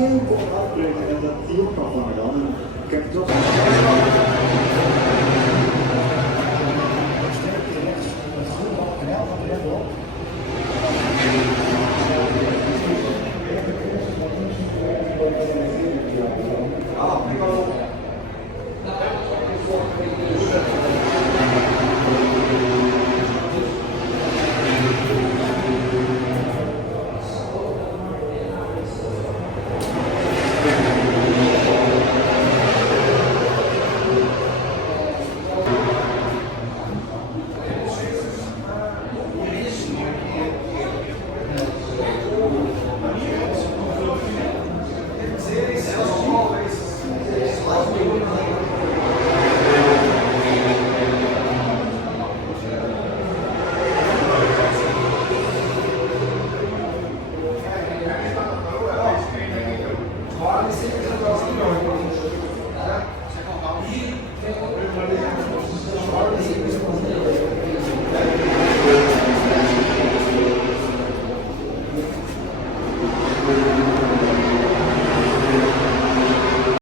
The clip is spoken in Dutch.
heel kort afbreken en dat die op kan vangen dan. En kijk toch. Sterk rechts, dat groen bal, en helft van de